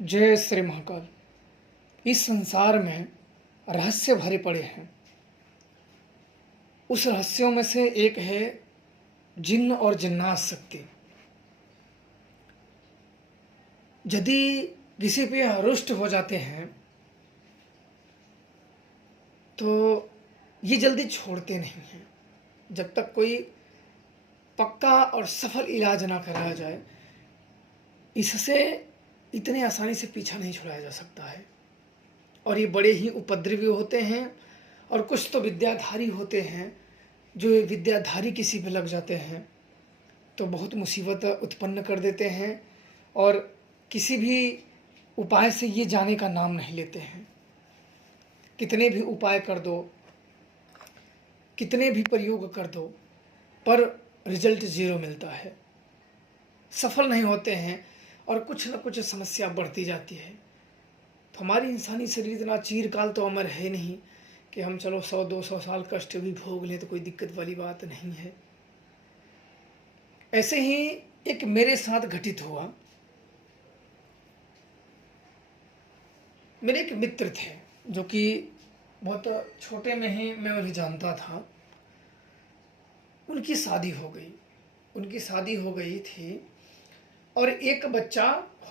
जय श्री महाकाल। इस संसार में रहस्य भरे पड़े हैं। उस रहस्यों में से एक है जिन्न और जिन्नात शक्ति। यदि किसी पे रुष्ट हो जाते हैं तो ये जल्दी छोड़ते नहीं हैं। जब तक कोई पक्का और सफल इलाज ना कराया जाए, इससे इतने आसानी से पीछा नहीं छुड़ाया जा सकता है। और ये बड़े ही उपद्रवी होते हैं। और कुछ तो विद्याधारी होते हैं, जो ये विद्याधारी किसी पे लग जाते हैं तो बहुत मुसीबत उत्पन्न कर देते हैं और किसी भी उपाय से ये जाने का नाम नहीं लेते हैं। कितने भी उपाय कर दो, कितने भी प्रयोग कर दो, पर रिजल्ट ज़ीरो मिलता है। सफल नहीं होते हैं और कुछ न कुछ समस्या बढ़ती जाती है। तो हमारी इंसानी शरीर इतना चीरकाल तो अमर है नहीं कि हम चलो 100-200 साल कष्ट भी भोग लें तो कोई दिक्कत वाली बात नहीं है। ऐसे ही एक मेरे साथ घटित हुआ। मेरे एक मित्र थे जो कि बहुत छोटे में ही मैं उन्हें जानता था। उनकी शादी हो गई थी और एक बच्चा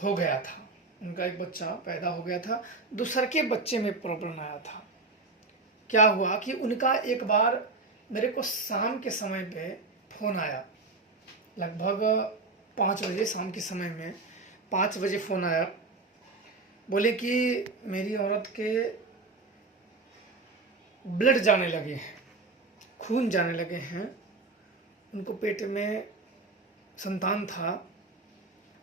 हो गया था। उनका एक बच्चा पैदा हो गया था। दूसरे के बच्चे में प्रॉब्लम आया था। क्या हुआ कि उनका एक बार मेरे को शाम के समय पे फ़ोन आया, लगभग 5 बजे शाम के समय में 5 बजे फ़ोन आया। बोले कि मेरी औरत के ब्लड जाने लगे हैं, खून जाने लगे हैं। उनको पेट में संतान था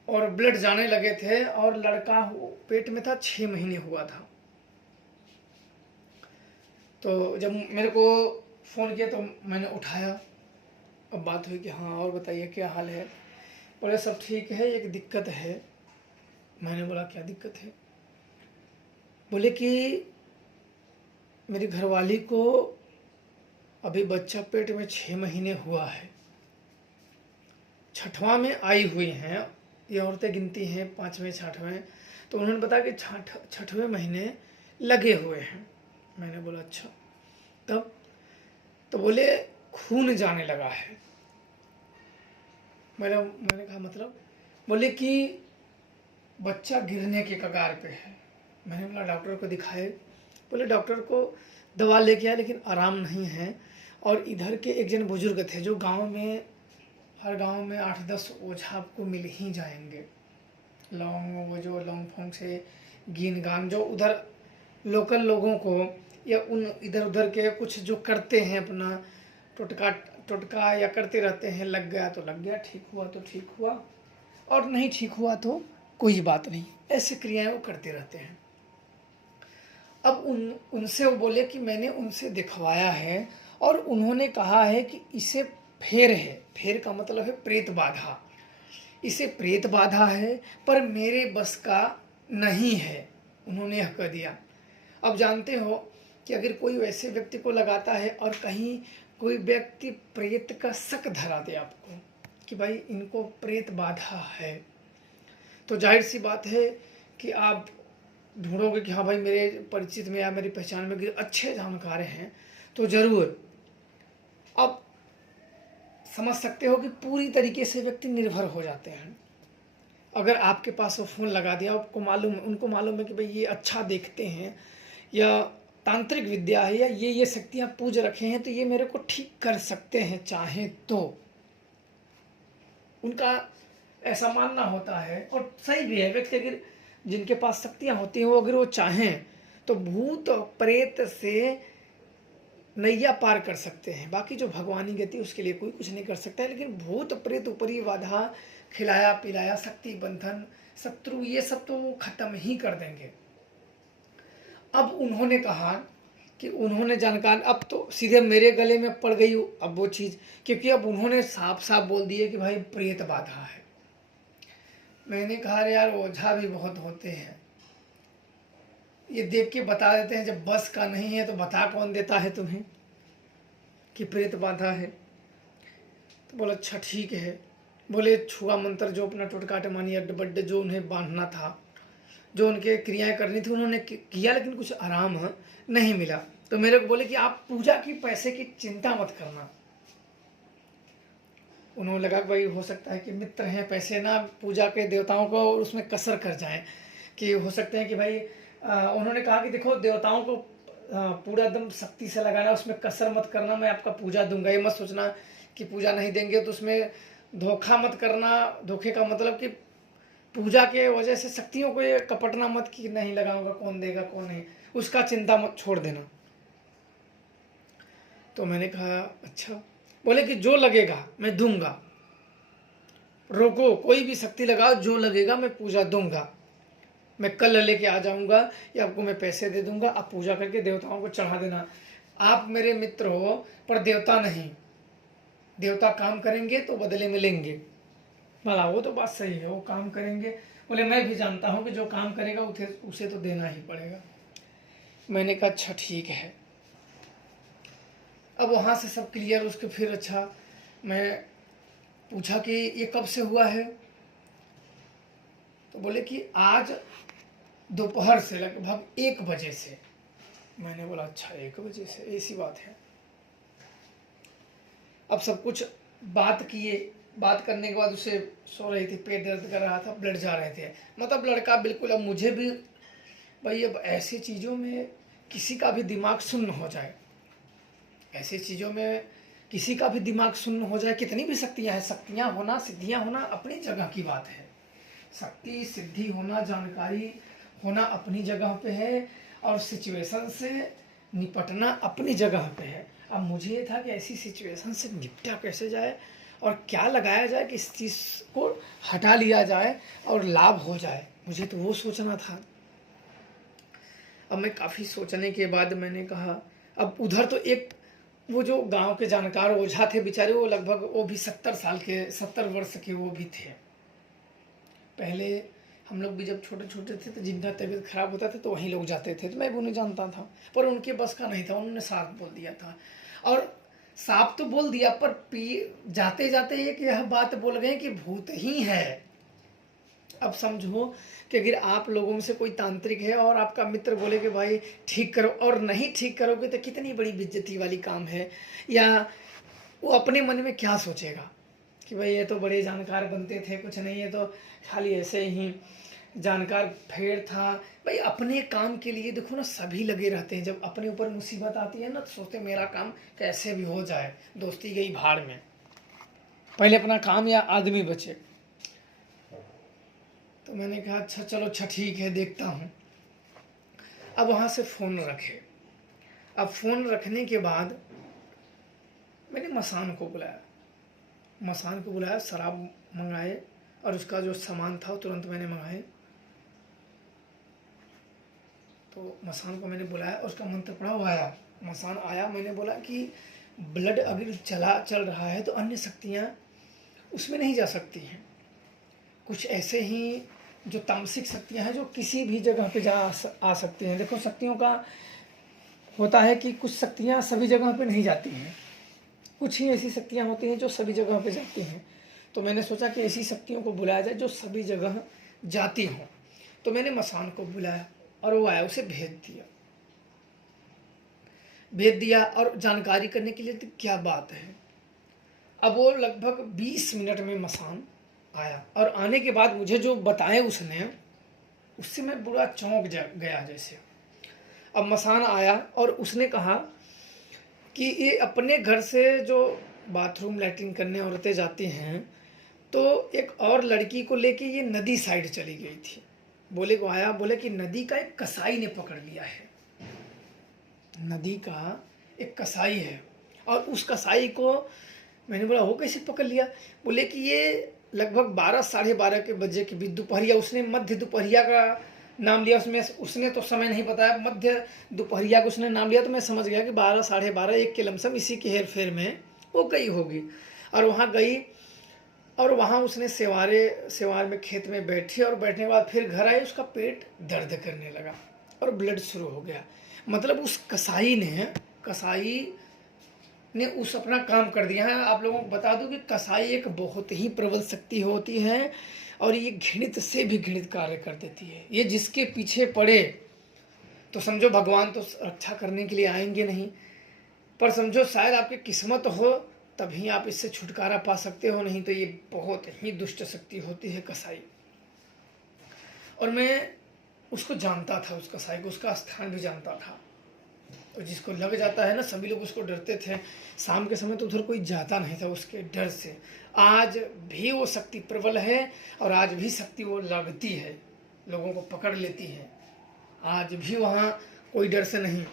और ब्लड जाने लगे थे और लड़का पेट में था, 6 महीने हुआ था। तो जब मेरे को फ़ोन किया तो मैंने उठाया। अब बात हुई कि हाँ और बताइए क्या हाल है। बोले सब ठीक है, एक दिक्कत है। मैंने बोला क्या दिक्कत है। बोले कि मेरी घरवाली को अभी बच्चा पेट में 6 महीने हुआ है, 6वां में आई हुई हैं। ये औरतें गिनती हैं 5वें 6वें। तो उन्होंने बताया कि 6वें महीने लगे हुए हैं। मैंने बोला अच्छा। तब तो बोले खून जाने लगा है। मैंने कहा मतलब। बोले कि बच्चा गिरने के कगार पे है। मैंने बोला डॉक्टर को दिखाए। बोले डॉक्टर को दवा लेके आया लेकिन आराम नहीं है। और इधर के एक जन बुजुर्ग थे जो गांव में, हर गांव में 8-10 ओझा आपको मिल ही जाएंगे। लौंग, वो जो लौंग फोंग से गिन गान जो उधर लोकल लोगों को या उन इधर उधर के कुछ जो करते हैं अपना टोटका या करते रहते हैं। लग गया तो लग गया, ठीक हुआ तो ठीक हुआ, और नहीं ठीक हुआ तो कोई बात नहीं। ऐसी क्रियाएं वो करते रहते हैं। अब उनसे वो बोले कि मैंने उनसे दिखवाया है और उन्होंने कहा है कि इसे फेर है। फेर का मतलब है प्रेत बाधा। इसे प्रेत बाधा है पर मेरे बस का नहीं है, उन्होंने यह कह दिया। अब जानते हो कि अगर कोई वैसे व्यक्ति को लगाता है और कहीं कोई व्यक्ति प्रेत का शक धरा दे आपको कि भाई इनको प्रेत बाधा है, तो जाहिर सी बात है कि आप ढूंढोगे कि हाँ भाई मेरे परिचित में या मेरी पहचान में अच्छे जानकार हैं तो ज़रूर। अब समझ सकते हो कि पूरी तरीके से व्यक्ति निर्भर हो जाते हैं। अगर आपके पास वो फ़ोन लगा दिया, आपको मालूम, उनको मालूम है कि भाई ये अच्छा देखते हैं या तांत्रिक विद्या है या ये शक्तियाँ पूज रखे हैं तो ये मेरे को ठीक कर सकते हैं चाहे तो, उनका ऐसा मानना होता है। और सही भी है। व्यक्ति अगर जिनके पास शक्तियाँ होती हैं वो अगर वो चाहें तो भूत प्रेत से नैया पार कर सकते हैं। बाकी जो भगवानी गति उसके लिए कोई कुछ नहीं कर सकता है। लेकिन भूत प्रेत ऊपरी बाधा, खिलाया पिलाया, शक्ति बंधन, शत्रु, ये सब तो वो खत्म ही कर देंगे। अब उन्होंने कहा कि उन्होंने जानकार, अब तो सीधे मेरे गले में पड़ गई अब वो चीज़, क्योंकि अब उन्होंने साफ साफ बोल दिए कि भाई प्रेत बाधा है। मैंने कहा अरे यार ओझा भी बहुत होते हैं, ये देख के बता देते हैं। जब बस का नहीं है तो बता कौन देता है तुम्हें कि प्रेत बाधा है। तो बोला अच्छा ठीक है। बोले छुआ मंत्र जो अपना टोटका टमानी अड्ड बड्ड जो उन्हें बांधना था जो उनके क्रियाएं करनी थी उन्होंने किया, लेकिन कुछ आराम नहीं मिला। तो मेरे को बोले कि आप पूजा की पैसे की चिंता मत करना। उन्होंने लगा कि भाई हो सकता है कि मित्र हैं, पैसे ना पूजा के देवताओं को उसमें कसर कर जाएं, कि हो सकते हैं कि भाई उन्होंने कहा कि देखो देवताओं को पूरा दम सख्ती से लगाना, उसमें कसर मत करना, मैं आपका पूजा दूंगा। ये मत सोचना कि पूजा नहीं देंगे तो उसमें धोखा मत करना। धोखे का मतलब कि पूजा के वजह से शक्तियों को ये कपटना मत कि नहीं लगाऊंगा, कौन देगा कौन नहीं, उसका चिंता मत छोड़ देना। तो मैंने कहा अच्छा। बोले कि जो लगेगा मैं दूंगा, रोको, कोई भी शक्ति लगाओ, जो लगेगा मैं पूजा दूंगा। मैं कल लेके आ जाऊंगा या आपको मैं पैसे दे दूंगा, आप पूजा करके देवताओं को चढ़ा देना। आप मेरे मित्र हो पर देवता नहीं। देवता काम करेंगे तो बदले में लेंगे। भला वो तो बात सही है, वो काम करेंगे। बोले मैं भी जानता हूँ कि जो काम करेगा उसे तो देना ही पड़ेगा। मैंने कहा अच्छा ठीक है। अब वहाँ से सब क्लियर। उसके फिर अच्छा मैं पूछा कि ये कब से हुआ है, तो बोले कि आज दोपहर से लगभग 1 बजे से। मैंने बोला अच्छा 1 बजे से, ऐसी बात है। अब सब कुछ बात किए। बात करने के बाद उसे सो रही थी, पेट दर्द कर रहा था, ब्लड जा रहे थे, मतलब लड़का बिल्कुल। अब मुझे भी भाई अब ऐसी चीज़ों में किसी का भी दिमाग सुन्न हो जाए, ऐसी चीज़ों में किसी का भी दिमाग सुन्न हो जाए। कितनी भी शक्तियाँ हैं, शक्तियाँ होना सिद्धियाँ होना अपनी जगह की बात है। शक्ति सिद्धि होना जानकारी होना अपनी जगह पे है, और सिचुएशन से निपटना अपनी जगह पे है। अब मुझे ये था कि ऐसी सिचुएशन से निपटा कैसे जाए और क्या लगाया जाए कि इस चीज़ को हटा लिया जाए और लाभ हो जाए, मुझे तो वो सोचना था। अब मैं काफ़ी सोचने के बाद मैंने कहा, अब उधर तो एक वो जो गांव के जानकार ओझा थे बेचारे, वो लगभग वो भी 70 वर्ष के वो भी थे। पहले हम लोग भी जब छोटे छोटे थे तो जिनका तबीयत खराब होता था तो वहीं लोग जाते थे, तो मैं भी उन्हें जानता था, पर उनके बस का नहीं था। उन्होंने साफ बोल दिया था, और साफ तो बोल दिया पर जाते जाते एक यह बात बोल गए कि भूत ही है। अब समझो कि अगर आप लोगों में से कोई तांत्रिक है और आपका मित्र बोले कि भाई ठीक करो, और नहीं ठीक करोगे तो कितनी बड़ी बेइज्जती वाली काम है। या वो अपने मन में क्या सोचेगा कि भाई ये तो बड़े जानकार बनते थे, कुछ नहीं है तो खाली ऐसे ही जानकार फेर था। भाई अपने काम के लिए देखो ना, सभी लगे रहते हैं। जब अपने ऊपर मुसीबत आती है ना तो सोचते मेरा काम कैसे भी हो जाए, दोस्ती गई भाड़ में, पहले अपना काम या आदमी बचे। तो मैंने कहा अच्छा चलो, अच्छा ठीक है, देखता हूँ। अब वहाँ से फ़ोन रखे। अब फ़ोन रखने के बाद मैंने मसान को बुलाया, शराब मंगाए और उसका जो सामान था तुरंत मैंने मंगाए। तो मसान को मैंने बुलाया और उसका मंत्र पड़ा, वो आया। मसान आया। मैंने बोला कि ब्लड अगर चल रहा है तो अन्य शक्तियाँ उसमें नहीं जा सकती हैं। कुछ ऐसे ही जो तामसिक शक्तियाँ हैं जो किसी भी जगह पे आ सकती हैं। देखो शक्तियों का होता है कि कुछ शक्तियाँ सभी जगह पे नहीं जाती हैं, कुछ ही ऐसी शक्तियाँ होती हैं जो सभी जगह पे जाती हैं। तो मैंने सोचा कि ऐसी शक्तियों को बुलाया जाए जो सभी जगह जाती हों। तो मैंने मसान को बुलाया और वो आया, उसे भेज दिया और जानकारी करने के लिए तो क्या बात है। अब वो लगभग 20 मिनट में मसान आया, और आने के बाद मुझे जो बताए उसने, उससे मैं बुरा चौंक गया जैसे। अब मसान आया और उसने कहा कि ये अपने घर से जो बाथरूम लैट्रिन करने औरतें जाती हैं, तो एक और लड़की को लेके ये नदी साइड चली गई थी। बोले को आया, बोले कि नदी का एक कसाई ने पकड़ लिया है। नदी का एक कसाई है, और उस कसाई को मैंने बोला वो कैसे पकड़ लिया। बोले कि ये लगभग 12 साढ़े 12 के बजे के बीच दोपहरिया, उसने मध्य दोपहरिया का नाम लिया। उसने तो समय नहीं बताया, मध्य दोपहरिया को उसने नाम लिया। तो मैं समझ गया कि 12 साढ़े 12 1 के लमसम इसी के हेर फेर में वो गई होगी। और वहाँ गई और वहाँ उसने सेवार में खेत में बैठी, और बैठने के बाद फिर घर आई। उसका पेट दर्द करने लगा और ब्लड शुरू हो गया। मतलब उस कसाई ने उस अपना काम कर दिया है। आप लोगों को बता दूं कि कसाई एक बहुत ही प्रबल शक्ति होती है, और ये घृणित से भी घृणित कार्य कर देती है। ये जिसके पीछे पड़े तो समझो भगवान तो रक्षा करने के लिए आएंगे नहीं, पर समझो शायद आपकी किस्मत हो तभी आप इससे छुटकारा पा सकते हो, नहीं तो ये बहुत ही दुष्ट शक्ति होती है कसाई। और मैं उसको जानता था, उस कसाई को, उसका स्थान भी जानता था। तो जिसको लग जाता है ना, सभी लोग उसको डरते थे। शाम के समय तो उधर कोई जाता नहीं था उसके डर से। आज भी वो शक्ति प्रबल है और आज भी शक्ति वो लगती है, लोगों को पकड़ लेती है। आज भी वहाँ कोई डर से नहीं,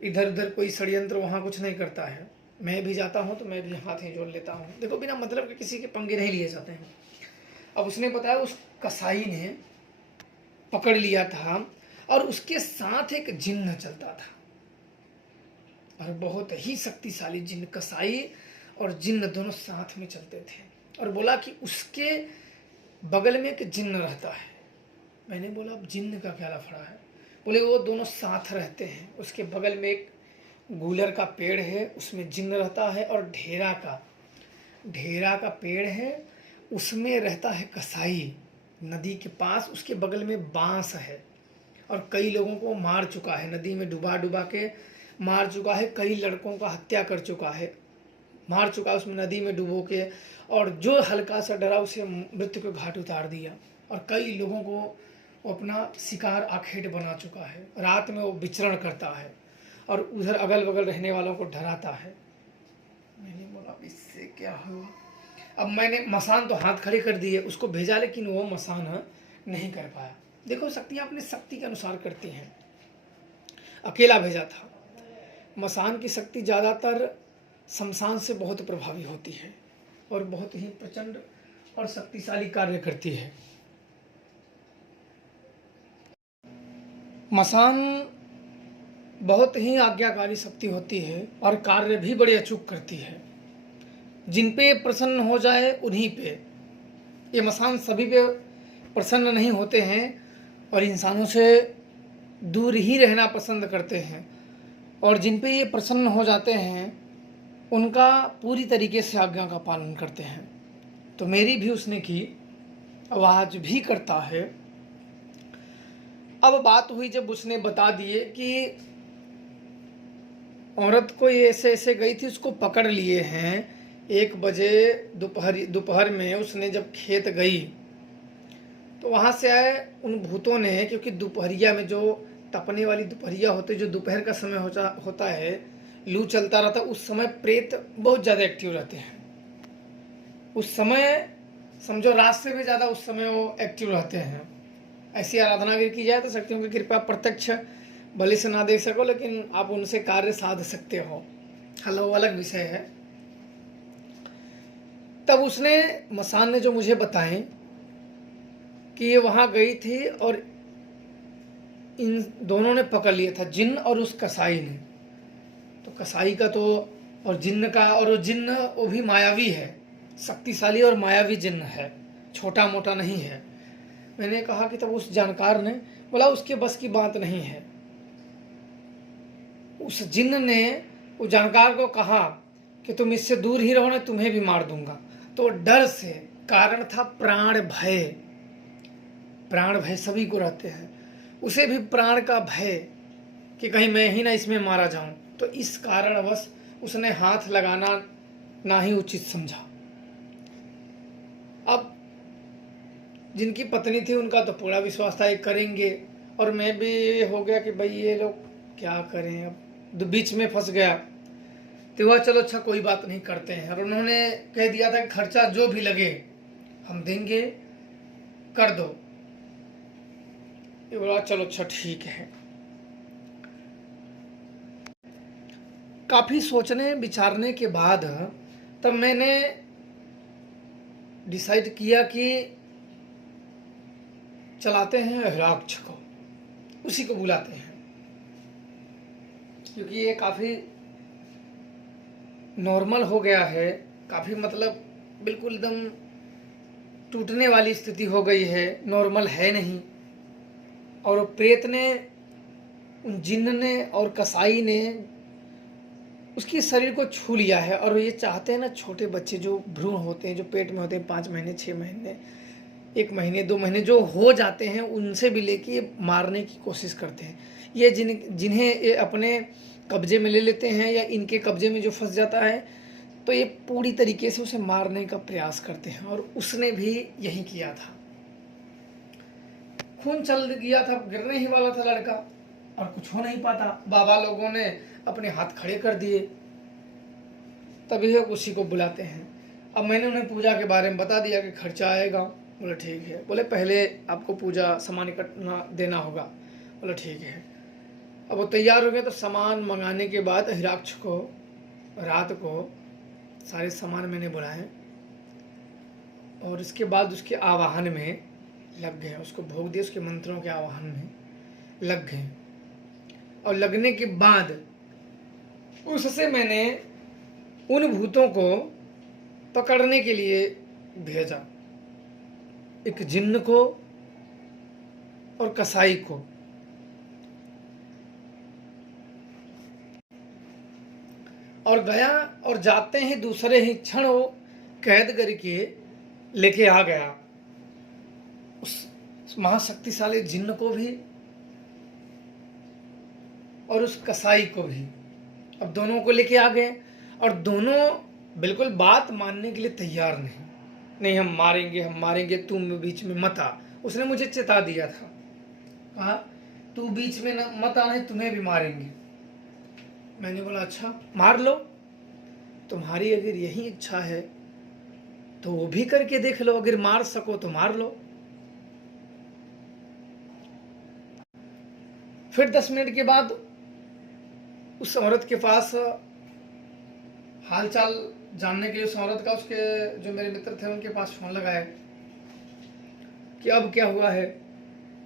इधर उधर कोई षड्यंत्र वहाँ कुछ नहीं करता है। मैं भी जाता हूँ तो मैं भी हाथ ही जोड़ लेता हूँ। देखो, बिना मतलब के किसी के पंगे नहीं लिए जाते हैं। अब उसने बताया उस कसाई ने पकड़ लिया था और उसके साथ एक जिन्न चलता था, और बहुत ही शक्तिशाली जिन्न। कसाई और जिन्न दोनों साथ में चलते थे। और बोला कि उसके बगल में एक जिन्न रहता है। मैंने बोला अब जिन्न का क्या लफड़ा है? बोले वो दोनों साथ रहते हैं। उसके बगल में एक गूलर का पेड़ है, उसमें जिन्न रहता है, और ढेरा का पेड़ है, उसमें रहता है कसाई। नदी के पास उसके बगल में बांस है, और कई लोगों को मार चुका है, नदी में डुबा डुबा के मार चुका है। कई लड़कों का हत्या कर चुका है, मार चुका है उसमें नदी में डुबो के। और जो हल्का सा डरा उसे मृत्यु के घाट उतार दिया। और कई लोगों को वो अपना शिकार आखेट बना चुका है। रात में वो विचरण करता है और उधर अगल बगल रहने वालों को डराता है। मैंने बोला इससे क्या हुआ? अब मैंने मसान तो हाथ खड़े कर दिए, उसको भेजा, लेकिन वो मसान नहीं कर पाया। देखो, शक्तियाँ अपनी शक्ति के अनुसार करती हैं। अकेला भेजा था। मसान की शक्ति ज़्यादातर शमशान से बहुत प्रभावी होती है और बहुत ही प्रचंड और शक्तिशाली कार्य करती है। मसान बहुत ही आज्ञाकारी शक्ति होती है और कार्य भी बड़े अचूक करती है। जिन पे प्रसन्न हो जाए उन्हीं पे। ये मसान सभी पे प्रसन्न नहीं होते हैं और इंसानों से दूर ही रहना पसंद करते हैं, और जिन पे ये प्रसन्न हो जाते हैं उनका पूरी तरीके से आज्ञा का पालन करते हैं। तो मेरी भी उसने की, अब आज भी करता है। अब बात हुई जब उसने बता दिए कि औरत को ये ऐसे ऐसे गई थी, उसको पकड़ लिए हैं। 1 बजे दोपहर में उसने जब खेत गई तो वहाँ से आए उन भूतों ने, क्योंकि दोपहरिया में जो तपने वाली दोपहरिया होती है, जो दोपहर का समय होता है, लू चलता रहता, उस समय प्रेत बहुत ज़्यादा एक्टिव रहते हैं। उस समय समझो रात से भी ज़्यादा उस समय वो एक्टिव रहते हैं। ऐसी आराधना अगर की जाए तो शक्तियों की कृपा प्रत्यक्ष भले से ना देख सको, लेकिन आप उनसे कार्य साध सकते हो। हलो, अलग विषय है। तब उसने, मसान ने जो मुझे बताएं कि ये वहाँ गई थी और इन दोनों ने पकड़ लिया था, जिन्न और उस कसाई ने। तो कसाई का तो और जिन्न का, और वो जिन्न वो भी मायावी है, शक्तिशाली और मायावी जिन्न है, छोटा मोटा नहीं है। मैंने कहा कि तब उस जानकार ने बोला उसके बस की बात नहीं है। उस जिन्न ने उस जानकार को कहा कि तुम इससे दूर ही रहो ना, तुम्हें भी मार दूंगा। तो डर से, कारण था प्राण भय। प्राण भय सभी को रहते हैं, उसे भी प्राण का भय कि कहीं मैं ही ना इसमें मारा जाऊं। तो इस कारणवश उसने हाथ लगाना ना ही उचित समझा। अब जिनकी पत्नी थी उनका तो पूरा विश्वास था ये करेंगे, और मैं भी हो गया कि भाई ये लोग क्या करें। अब बीच में फंस गया तो वह चलो अच्छा कोई बात नहीं करते हैं। और उन्होंने कह दिया था कि खर्चा जो भी लगे हम देंगे, कर दो। ये बोला चलो अच्छा ठीक है। काफ़ी सोचने विचारने के बाद तब मैंने डिसाइड किया कि चलाते हैं हिराक्ष को, उसी को बुलाते हैं, क्योंकि ये काफ़ी नॉर्मल हो गया है। काफ़ी मतलब बिल्कुल एकदम टूटने वाली स्थिति हो गई है, नॉर्मल है नहीं। और प्रेत ने, उन जिन्न ने और कसाई ने उसके शरीर को छू लिया है। और ये चाहते हैं ना, छोटे बच्चे जो भ्रूण होते हैं, जो पेट में होते हैं 5 महीने 6 महीने, 1 महीने 2 महीने जो हो जाते हैं उनसे भी लेके ये मारने की कोशिश करते हैं। ये जिन्हें ये अपने कब्जे में ले लेते हैं या इनके कब्जे में जो फंस जाता है तो ये पूरी तरीके से उसे मारने का प्रयास करते हैं, और उसने भी यही किया था। खून चल गया था, गिरने ही वाला था लड़का, और कुछ हो नहीं पाता। बाबा लोगों ने अपने हाथ खड़े कर दिए, तभी उसी को बुलाते हैं। अब मैंने उन्हें पूजा के बारे में बता दिया कि खर्चा आएगा। बोले ठीक है। बोले पहले आपको पूजा सामान इकट्ठा देना होगा। बोले ठीक है। अब वो तैयार हो गए तो सामान मंगाने के बाद हिराक्ष को रात को सारे सामान मैंने बुलाए, और इसके बाद उसके आवाहन में लग गए, उसको भोग दिए, उसके मंत्रों के आवाहन में लग गए। और लगने के बाद उससे मैंने उन भूतों को पकड़ने के लिए भेजा, एक जिन्न को और कसाई को। और गया, और जाते ही दूसरे ही क्षण वो कैद करके लेके आ गया उस महाशक्तिशाली जिन्न को भी और उस कसाई को भी। अब दोनों को लेके आ गए, और दोनों बिल्कुल बात मानने के लिए तैयार नहीं हम मारेंगे, तुम बीच में मत आ। उसने मुझे चेता दिया था, कहा तू बीच में मत आ, नहीं तुम्हें भी मारेंगे। मैंने बोला अच्छा मार लो, तुम्हारी अगर यही इच्छा है तो वो भी करके देख लो, अगर मार सको तो मार लो। फिर 10 मिनट के बाद उस औरत के पास हालचाल जानने के लिए उस औरत का, उसके जो मेरे मित्र थे उनके पास फोन लगाया कि अब क्या हुआ है।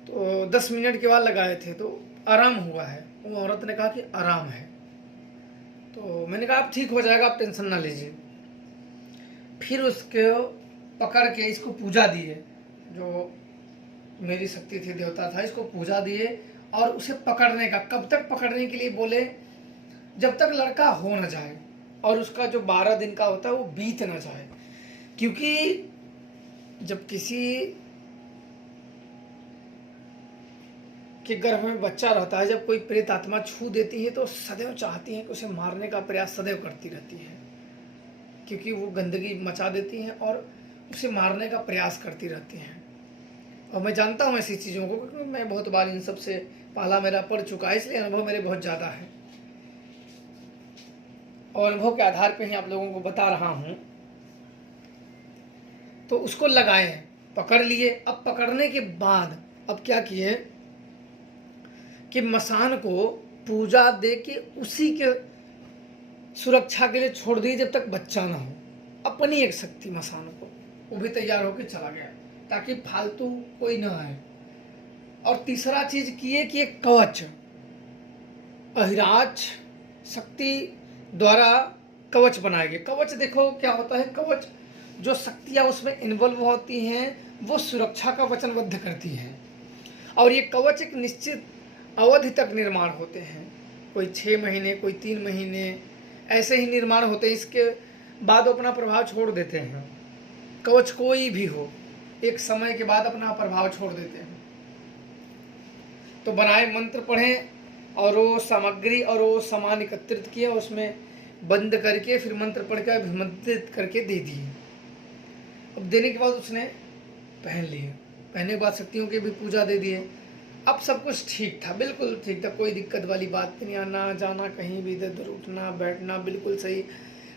तो 10 मिनट के बाद लगाए थे तो आराम हुआ है। वो औरत ने कहा कि आराम है। तो मैंने कहा आप ठीक हो जाएगा, आप टेंशन ना लीजिए। फिर उसको पकड़ के इसको पूजा दिए, जो मेरी शक्ति थी, देवता था, इसको पूजा दिए। और उसे पकड़ने का, कब तक पकड़ने के लिए बोले, जब तक लड़का हो न जाए और उसका जो 12 दिन का होता है वो बीत न जाए। क्योंकि जब किसी के गर्भ में बच्चा रहता है, जब कोई प्रेत आत्मा छू देती है तो सदैव चाहती है कि उसे मारने का प्रयास सदैव करती रहती है, क्योंकि वो गंदगी मचा देती हैं और उसे मारने का प्रयास करती रहती हैं। और मैं जानता हूँ ऐसी चीज़ों को, क्योंकि मैं बहुत बार इन सब से पाला मेरा पड़ चुका है, इसलिए अनुभव मेरे बहुत ज़्यादा है, और अनुभव के आधार पे ही आप लोगों को बता रहा हूँ। तो उसको लगाए, पकड़ लिए। अब पकड़ने के बाद अब क्या किए कि मसान को पूजा दे के उसी के सुरक्षा के लिए छोड़ दिए जब तक बच्चा ना हो। अपनी एक शक्ति मसान को, वो भी तैयार होकर चला गया ताकि फालतू कोई ना आए। और तीसरा चीज किए कि एक कवच, अहिराज शक्ति द्वारा कवच बनाए गए। कवच देखो क्या होता है, कवच जो शक्तियां उसमें इन्वॉल्व होती हैं वो सुरक्षा का वचनबद्ध करती हैं। और ये कवच एक निश्चित अवधि तक निर्माण होते हैं, कोई 6 महीने, कोई 3 महीने ऐसे ही निर्माण होते हैं। इसके बाद अपना प्रभाव छोड़ देते हैं। कवच कोई भी हो, एक समय के बाद अपना प्रभाव छोड़ देते हैं। तो बनाए, मंत्र पढ़े और वो सामग्री और वो सामान एकत्रित किया, उसमें बंद करके फिर मंत्र पढ़ के अभिमंत्रित करके दे दिए। अब देने के बाद उसने पहन लिए, पहनने के बाद शक्तियों की भी पूजा दे दिए। अब सब कुछ ठीक था, बिल्कुल ठीक था, कोई दिक्कत वाली बात नहीं, आना जाना कहीं भी, इधर उधर उठना बैठना बिल्कुल सही।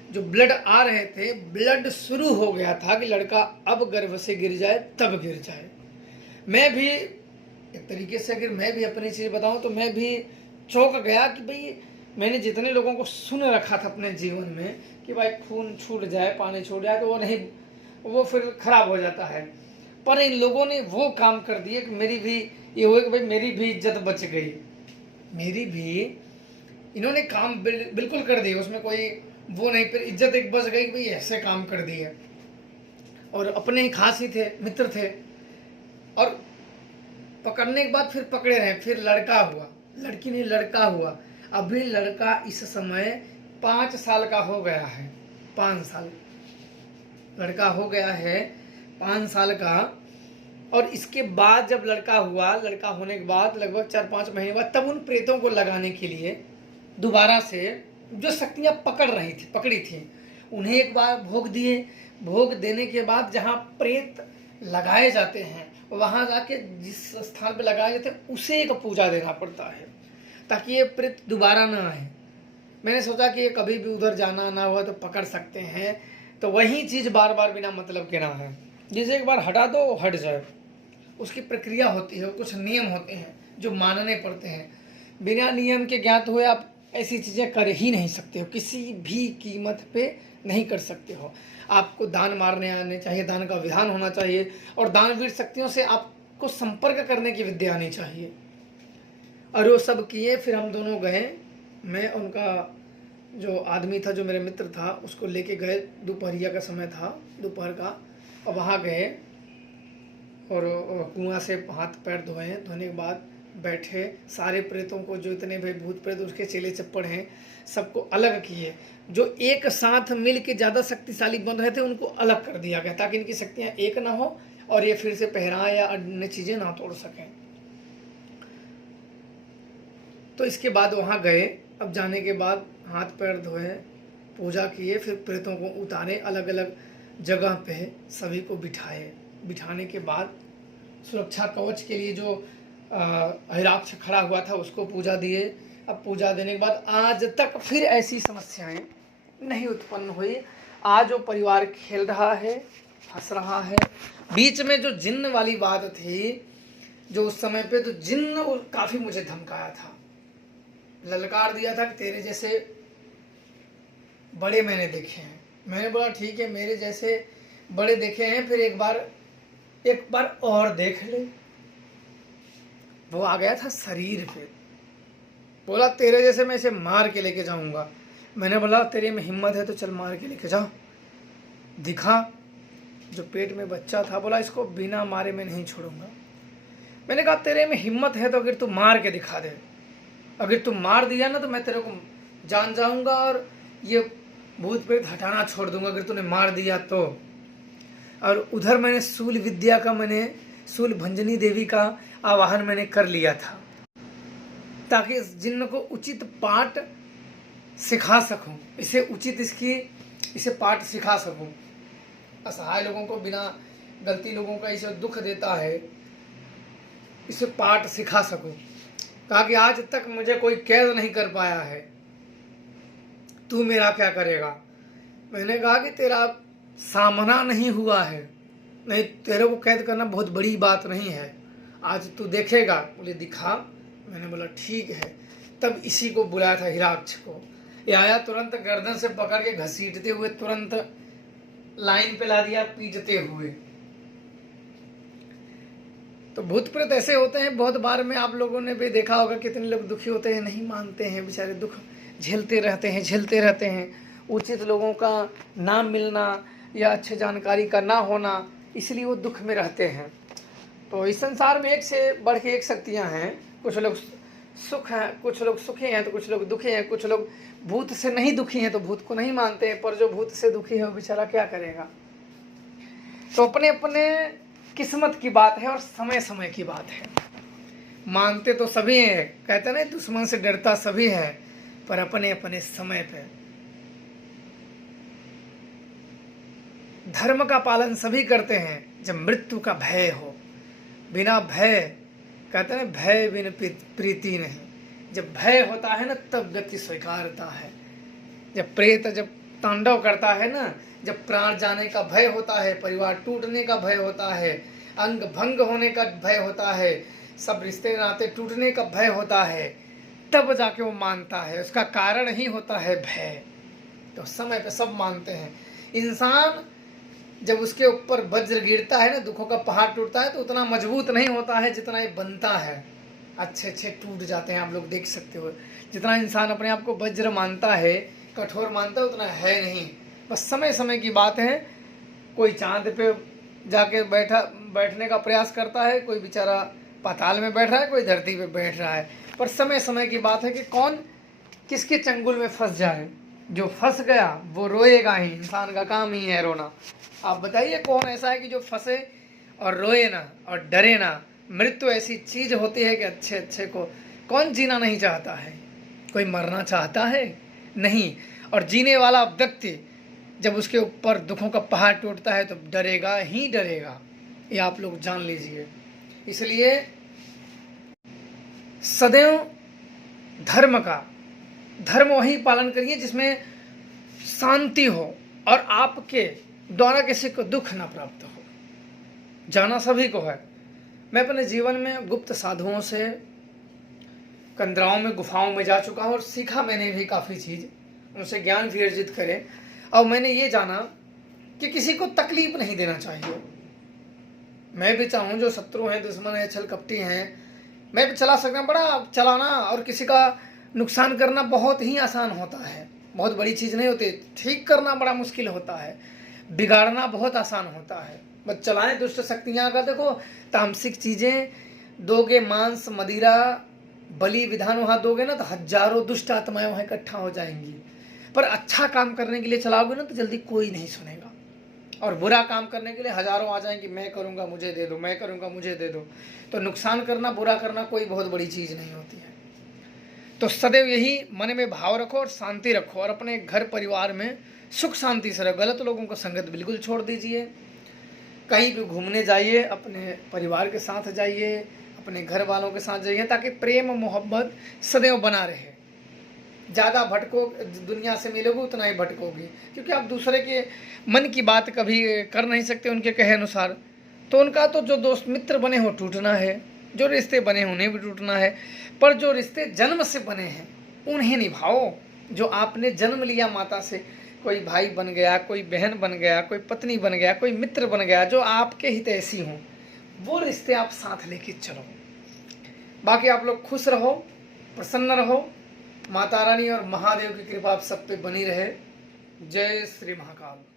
जो ब्लड आ रहे थे, ब्लड शुरू हो गया था कि लड़का अब गर्भ से गिर जाए तब गिर जाए। मैं भी एक तरीके से अगर मैं भी अपनी चीज़ बताऊं तो मैं भी चौंक गया कि भाई मैंने जितने लोगों को सुन रखा था अपने जीवन में कि भाई खून छूट जाए, पानी छूट जाए तो वो नहीं, वो फिर खराब हो जाता है। पर इन लोगों ने वो काम कर दिए कि मेरी भी ये हुआ कि भाई मेरी भी इज्जत बच गई, मेरी भी इन्होंने काम बिल्कुल कर दिया, उसमें कोई वो नहीं, फिर इज्जत एक बच गई कि भाई ऐसे काम कर दिए। और अपने ही खास ही थे, मित्र थे। और पकड़ने के बाद फिर पकड़े रहे, फिर लड़का हुआ, लड़की नहीं लड़का हुआ। अभी लड़का इस समय 5 साल का हो गया है, 5 साल लड़का हो गया है, 5 साल का। और इसके बाद जब लड़का हुआ, लड़का होने के बाद लगभग 4-5 महीने बाद तब उन प्रेतों को लगाने के लिए दोबारा से जो शक्तियाँ पकड़ी थी उन्हें एक बार भोग दिए। भोग देने के बाद जहाँ प्रेत लगाए जाते हैं वहाँ जाके जिस स्थान पे लगाए जाते हैं उसे एक पूजा देना पड़ता है ताकि ये प्रेत दोबारा ना आए। मैंने सोचा कि ये कभी भी उधर जाना ना हुआ तो पकड़ सकते हैं, तो वही चीज़ बार बार बिना मतलब के ना है, जिसे एक बार हटा दो हट जाए। उसकी प्रक्रिया होती है, कुछ नियम होते हैं जो मानने पड़ते हैं। बिना नियम के ज्ञात हुए आप ऐसी चीज़ें कर ही नहीं सकते हो, किसी भी कीमत पे नहीं कर सकते हो। आपको दान मारने आने चाहिए, दान का विधान होना चाहिए और दानवीर शक्तियों से आपको संपर्क करने की विद्या आनी चाहिए। और वो सब किए। फिर हम दोनों गए, मैं उनका जो आदमी था, जो मेरे मित्र था, उसको लेके गए। दोपहरिया का समय था, दोपहर का, और वहाँ गए और कुआं से हाथ पैर धोए। धोने के बाद बैठे, सारे प्रेतों को, जो इतने भाई भूत प्रेत उसके चेले चप्पड़ हैं, सबको अलग किए। जो एक साथ मिल के ज़्यादा शक्तिशाली बन रहे थे उनको अलग कर दिया गया ताकि इनकी शक्तियाँ एक ना हो और ये फिर से पहराएं या अन्य चीज़ें ना तोड़ सकें। तो इसके बाद वहाँ गए। अब जाने के बाद हाथ पैर धोए, पूजा किए, फिर प्रेतों को उतारे, अलग अलग जगह पे सभी को बिठाए। बिठाने के बाद सुरक्षा कवच के लिए जो हिराक्ष खड़ा हुआ था उसको पूजा दिए। अब पूजा देने के बाद आज तक फिर ऐसी समस्याएं नहीं उत्पन्न हुई। आज वो परिवार खेल रहा है, हंस रहा है। बीच में जो जिन्न वाली बात थी, जो उस समय पे तो जिन्न काफ़ी मुझे धमकाया था, ललकार दिया था कि तेरे जैसे बड़े मैंने देखे हैं। मैंने बोला ठीक है, मेरे जैसे बड़े देखे हैं, फिर एक बार और देख ले। वो आ गया था शरीर पे, बोला तेरे जैसे मैं इसे मार के लेके जाऊंगा। मैंने बोला तेरे में हिम्मत है तो चल मार के लेके जा, दिखा। जो पेट में बच्चा था बोला इसको बिना मारे मैं नहीं छोड़ूंगा। मैंने कहा तेरे में हिम्मत है तो अगर तू मार के दिखा दे, अगर तू मार दिया ना तो मैं तेरे को जान जाऊंगा और ये भूत प्रेत हटाना छोड़ दूंगा अगर तूने मार दिया तो। और उधर मैंने शूल विद्या का, मैंने शूल भंजनी देवी का आवाहन मैंने कर लिया था ताकि इस जिन्न को उचित पाठ सिखा सकूं, इसे पाठ सिखा सकूं। असहाय लोगों को, बिना गलती लोगों का इसे दुख देता है, इसे पाठ सिखा सकूं। कहा कि आज तक मुझे कोई कैद नहीं कर पाया है, तू मेरा क्या करेगा। मैंने कहा कि तेरा सामना नहीं हुआ है, नहीं तेरे को कैद करना बहुत बड़ी बात नहीं है, आज तू देखेगा। बोले दिखा। मैंने बोला ठीक है। तब इसी को बुलाया था, हिराक्ष को। ये आया, तुरंत गर्दन से पकड़ के घसीटते हुए तुरंत लाइन पे ला दिया, पीटते हुए। तो भूत प्रेत ऐसे होते हैं, बहुत बार में आप लोगों ने भी देखा होगा, कितने लोग दुखी होते हैं, नहीं मानते हैं, बेचारे दुख झेलते रहते हैं। उचित लोगों का नाम मिलना या अच्छे जानकारी का ना होना, इसलिए वो दुख में रहते हैं। तो इस संसार में एक से बढ़ के एक शक्तियाँ हैं। कुछ लोग सुख हैं, कुछ लोग सुखी हैं तो कुछ लोग दुखी हैं। कुछ लोग भूत से नहीं दुखी हैं तो भूत को नहीं मानते हैं, पर जो भूत से दुखी है वो बेचारा क्या करेगा। तो अपने अपने किस्मत की बात है और समय समय की बात है। मानते तो सभी हैं, कहते ना दुश्मन से डरता सभी है, पर अपने अपने समय पे। धर्म का पालन सभी करते हैं जब मृत्यु का भय हो। बिना भय, कहते हैं भय बिन प्रीति नहीं। जब भय होता है ना तब गति स्वीकारता है। जब प्रेत जब तांडव करता है ना, जब प्राण जाने का भय होता है, परिवार टूटने का भय होता है, अंग भंग होने का भय होता है, सब रिश्ते नाते टूटने का भय होता है, तब जाके वो मानता है। उसका कारण ही होता है भय। तो समय पे सब मानते हैं। इंसान जब उसके ऊपर वज्र गिरता है ना, दुखों का पहाड़ टूटता है, तो उतना मजबूत नहीं होता है जितना ये बनता है। अच्छे टूट जाते हैं, आप लोग देख सकते हो। जितना इंसान अपने आप को वज्र मानता है, कठोर मानता है, उतना है नहीं। बस समय समय की बात है। कोई चांद पे जाके बैठने का प्रयास करता है, कोई बेचारा पाताल में बैठ रहा है, कोई धरती पे बैठ रहा है। पर समय समय की बात है कि कौन किसके चंगुल में फंस जाए। जो फंस गया वो रोएगा ही, इंसान का काम ही है रोना। आप बताइए कौन ऐसा है कि जो फंसे और रोए ना और डरे ना। मृत्यु ऐसी चीज होती है कि अच्छे अच्छे को कौन जीना नहीं चाहता है? कोई मरना चाहता है? नहीं। और जीने वाला व्यक्ति जब उसके ऊपर दुखों का पहाड़ टूटता है तो डरेगा ही डरेगा, ये आप लोग जान लीजिए। इसलिए सदैव धर्म वही पालन करिए जिसमें शांति हो और आपके द्वारा किसी को दुख ना प्राप्त हो। जाना सभी को है। मैं अपने जीवन में गुप्त साधुओं से, कंदराओं में, गुफाओं में जा चुका हूँ और सीखा मैंने भी काफ़ी चीज़, उनसे ज्ञान भी अर्जित करे। और मैंने ये जाना कि किसी को तकलीफ नहीं देना चाहिए। मैं भी चाहूँ जो शत्रु हैं, दुश्मन हैं, छल कपटी हैं, मैं भी चला सकता हूँ। बड़ा चलाना और किसी का नुकसान करना बहुत ही आसान होता है, बहुत बड़ी चीज़ नहीं होती। ठीक करना बड़ा मुश्किल होता है, बिगाड़ना बहुत आसान होता है। बस चलाएं दुष्ट शक्तियाँ का। देखो तामसिक चीज़ें दोगे, मांस मदिरा बलि विधान वहाँ दोगे ना तो हजारों दुष्ट आत्माएं वहाँ इकट्ठा हो जाएंगी। पर अच्छा काम करने के लिए चलाओगे ना तो जल्दी कोई नहीं सुनेगा, और बुरा काम करने के लिए हजारों आ जाएंगे, मैं करूँगा मुझे दे दो, मैं करूँगा मुझे दे दो। तो नुकसान करना, बुरा करना कोई बहुत बड़ी चीज़ नहीं होती है। तो सदैव यही मन में भाव रखो और शांति रखो, और अपने घर परिवार में सुख शांति से रहो। गलत लोगों का संगत बिल्कुल छोड़ दीजिए। कहीं भी घूमने जाइए, अपने परिवार के साथ जाइए, अपने घर वालों के साथ जाइए, ताकि प्रेम मोहब्बत सदैव बना रहे। ज़्यादा भटको, दुनिया से मिलोगे उतना ही भटकोगी, क्योंकि आप दूसरे के मन की बात कभी कर नहीं सकते उनके कहे अनुसार। तो उनका तो जो दोस्त मित्र बने हो टूटना है, जो रिश्ते बने हैं उन्हें भी टूटना है, पर जो रिश्ते जन्म से बने हैं उन्हें निभाओ। जो आपने जन्म लिया माता से, कोई भाई बन गया, कोई बहन बन गया, कोई पत्नी बन गया, कोई मित्र बन गया, जो आपके हितैषी हों, वो रिश्ते आप साथ लेके चलो। बाकी आप लोग खुश रहो, प्रसन्न रहो। माता रानी और महादेव की कृपा आप सब पे बनी रहे। जय श्री महाकाल।